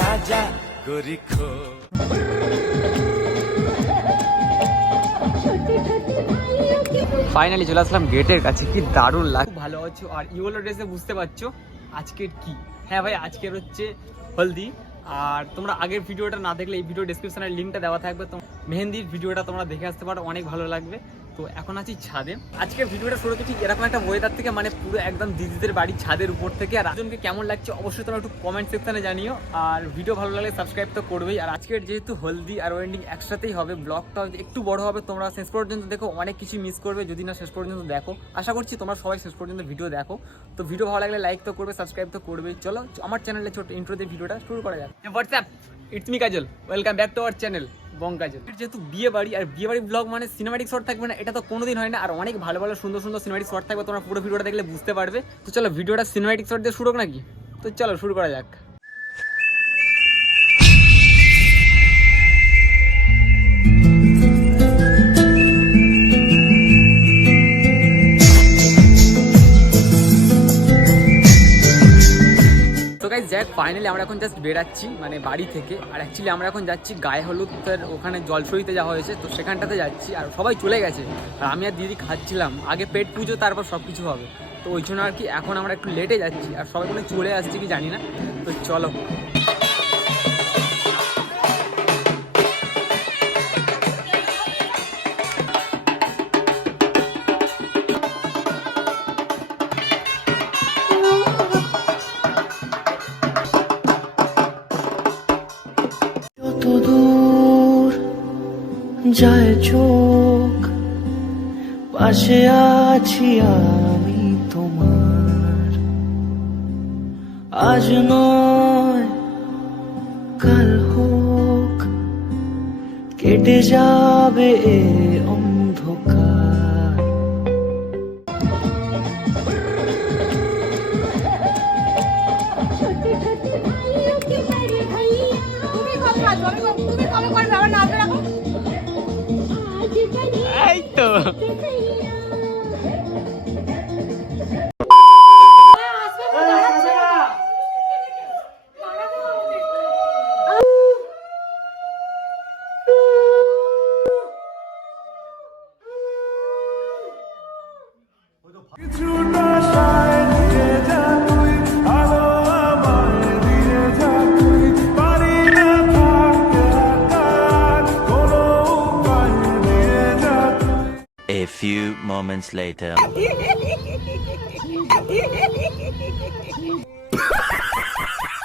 রাজা গরিখো ফাইনালি চলে আসলাম গেটের কাছে কি দারুণ লাগ ভালো আছো আর ইউলো ড্রেসে বুঝতে পারছ আজকের কি। হ্যাঁ ভাই আজকের হচ্ছে হলদি। আর তোমরা আগের ভিডিওটা না দেখলে এই ভিডিও ডিসক্রিপশনের লিঙ্কটা দেওয়া থাকবে। মেহেন্দির ভিডিওটা তোমরা দেখে আসতে পারো অনেক ভালো লাগবে। তো এখন আছি ছাদে। আজকের ভিডিওটা শুরু করছি এরকম একটা ওয়েদার থেকে মানে পুরো একদম দিদিদের বাড়ির ছাদের উপর থেকে। আর আজনকে কেমন লাগছে অবশ্যই তোমরা একটু কমেন্ট সেকশনে জানিও। আর ভিডিও ভালো লাগলে সাবস্ক্রাইব তো করবেই। আর আজকের যেহেতু হলদি আর ওয়েন্ডিং একসাথেই হবে ব্লগটা একটু বড় হবে, তোমরা শেষ পর্যন্ত দেখো, অনেক কিছু মিস করবে, যদি না শেষ পর্যন্ত দেখো। আশা করছি তোমরা সবাই শেষ পর্যন্ত ভিডিও দেখো। তো ভিডিও ভালো লাগলে লাইক তো করবে সাবস্ক্রাইব তো করবে চলো, আমার চ্যানেলে ছোট ইন্ট্রো দিয়ে ভিডিওটা শুরু করা যাক। What's up it's me Kajal welcome back to our channel Bong Kajal যেহেতু বিয়ে বাড়ি, আর বিয়ে বাড়ি ব্লগ মানে সিনেমাটিক শট থাকবে না, এটা তো কোনোদিন হয় না। আর অনেক ভালো ভালো, সুন্দর সুন্দর সিনেমাটিক শট থাকবে, তোমরা পুরো ভিডিওটা দেখলে বুঝতে পারবে। তো চলো ভিডিওটা সিনেমাটিক শট দিয়ে শুরু নাকি? তো চলো, শুরু করা যাক। যাক ফাইনালি আমরা এখন জাস্ট বেরাচ্ছি মানে বাড়ি থেকে। আর অ্যাকচুয়ালি আমরা এখন যাচ্ছি গায়ে হলুদের ওখানে জলসইতে যাওয়া হয়েছে, তো সেখানটাতে যাচ্ছি, আর সবাই চলে গেছে। আর আমি আর দিদি খাচ্ছিলাম। আগে পেট পুজো, তারপর সব কিছু হবে। তো ওই জন্য আর কি এখন আমরা একটু লেটে যাচ্ছি, আর সবাই কোনো চলে আসছি কি জানি না। তো চলো। যায় চোখ। পাশে আছি আমি তোমার। আজ নয় কাল হোক। কেটে যাবে few moments later.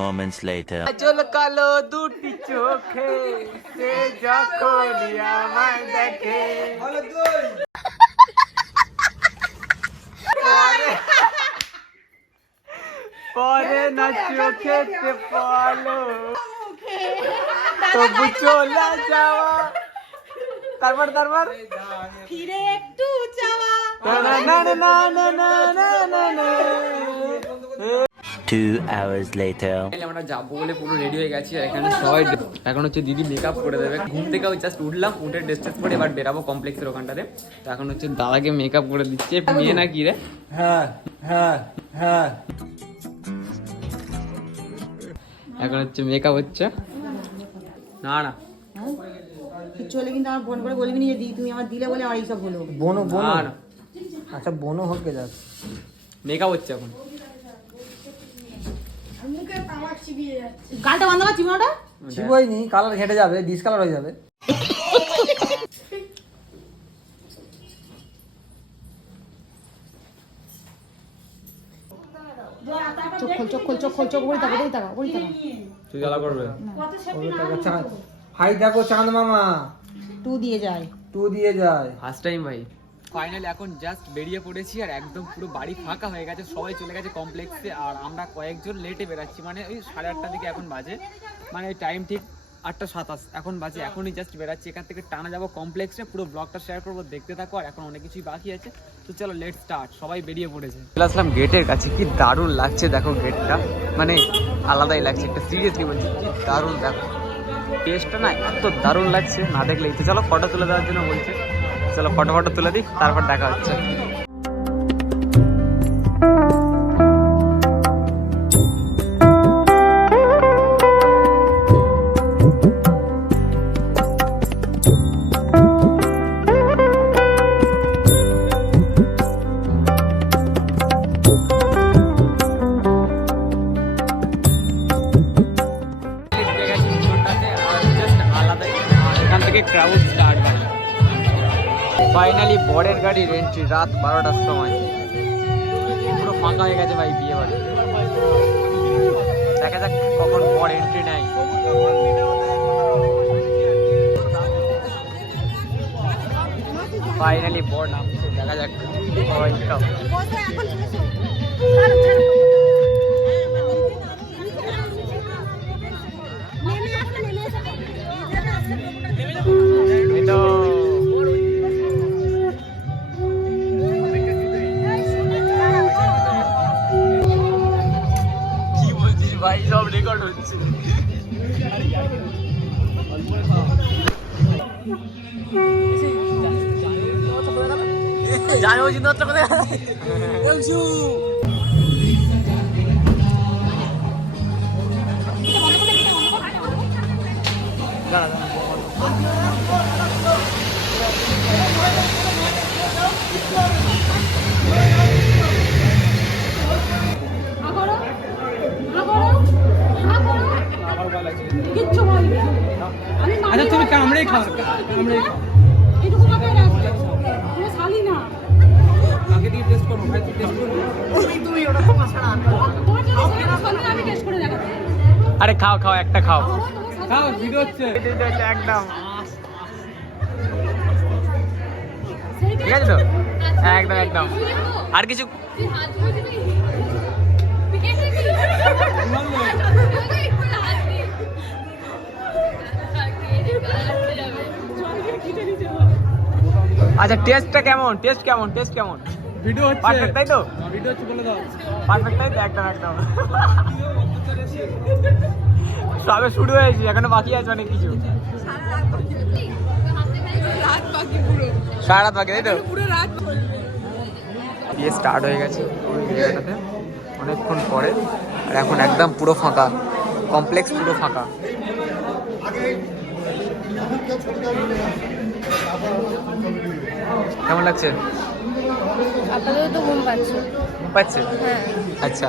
moments later. কালো দুটি চোখে সে যখন আমায় দেখে। পরে না চোখে পালো। তবু চলে যাওয়া। তারপর তারপর? ফিরে একটু যাওয়া। না না না না না না না। Two hours later. আমরা যাব বলে পুরো রেডি হয়ে গেছি এখানে সবাই এখন হচ্ছে দিদি মেকআপ করে দেবে। ঘুম থেকে জাস্ট উঠলাম উঠে ড্রেস টেস পরে এবার বেরাবো কমপ্লেক্সের ওখানটাতে। তো এখন হচ্ছে দাদাকে মেকআপ করে দিচ্ছে। মেয়ে না কি রে? হ্যাঁ হ্যাঁ হ্যাঁ। এখন হচ্ছে মেকআপ হচ্ছে। না না। চলে কিন্তু আমার ফোন করে বলবি না যে দিদি তুমি আমার দিলে বলে আমার এইসব হলো। বোনো বোনো। আচ্ছা বোনো হোক যাক। মেকআপ হচ্ছে এখন। গালটা বন্ধ করছি ওটা। চিবই নি কালার ঘেটে যাবে ডিসকালার হয়ে যাবে। চোখ খোল চোখ খোল চোখ খোল চোখ বড়ি তাকা বড়ি তাকা বড়ি তাকা তুই জ্বালা করবে। হাই দেখো চাঁদ মামা। টু দিয়ে যায়। টু দিয়ে যায়। ফার্স্ট টাইম ভাই। ফাইনালি এখন জাস্ট বেরিয়ে পড়েছি আর একদম পুরো বাড়ি ফাঁকা হয়ে গেছে, সবাই চলে গেছে কমপ্লেক্সে আর আমরা কয়েকজন লেটে বেরাচ্ছি মানে ওই সাড়ে আটটার দিকে এখন বাজে মানে টাইম ঠিক আটটা সাতাশ, এখন বাজে, এখনই জাস্ট বেরাচ্ছি, এখান থেকে টানা যাব কমপ্লেক্সে পুরো ব্লগটা শেয়ার করব, দেখতে থাকো আর এখন অনেক কিছুই বাকি আছে, তো চলো লেট স্টার্ট সবাই বেরিয়ে পড়েছে। চলে আসলাম গেটের কাছে, কি দারুণ লাগছে দেখো গেটটা মানে আলাদাই লাগছে একটা সিরিয়াসলি বলছি, কি দারুণ দেখো। টেস্টটা না এত দারুণ লাগছে, না দেখলেই তো, চলো ফটো তুলে দেওয়ার জন্য বলছে। চলো ফটো ফটো তুলে দিই তারপর দেখা হচ্ছে এখান থেকে ক্রাউড স্টার্ট ফাইনালি বরের গাড়ির এন্ট্রি রাত বারোটার সময়। পুরো ফাঁকা হয়ে গেছে ভাই বিয়ে বাড়ি দেখা যাক কখন বর এন্ট্রি নেয়। ফাইনালি বর নামছে, দেখা যাক। ভাই সব রেকর্ড হচ্ছে। জানো জিনিসটা কোথায়? আচ্ছা তুমি কামড়ে খাও কামড়ে খাও। আগে দিয়ে টেস্ট করো ভাই টেস্ট করো। আরে খাও খাও একটা খাও। খাও ভিডিও হচ্ছে। একদম। ঠিক আছে তো? হ্যাঁ একদম একদম। আর কিছু আচ্ছা টেস্টটা কেমন? টেস্ট কেমন? টেস্ট কেমন? ভিডিও হচ্ছে পারফেক্ট তাই তো? ভিডিও হচ্ছে বলে দাও। পারফেক্ট তাই তো? একদম একদম সবে শুরু হয়েছে এখনও বাকি আছে অনেক কিছু। সারা রাত বাকি তাই তো? বিয়ে স্টার্ট হয়ে গেছে জায়গাটাতে অনেকক্ষণ পরে। আর এখন একদম পুরো ফাঁকা কমপ্লেক্স পুরো ফাঁকা। কেমন লাগছে? আপাতত তো ঘুম পাচ্ছে। ঘুম পাচ্ছে? হ্যাঁ। আচ্ছা।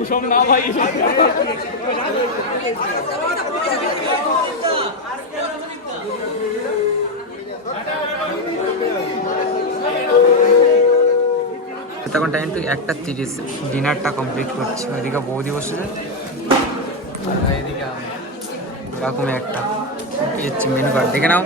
ওসব না ভাই। তখন টাইম তো একটা তিরিশ ডিনারটা কমপ্লিট করছি। ওইদিকে বৌদি বসে এদিকে এরকম একটা। মেনু কার্ড দেখে নাও।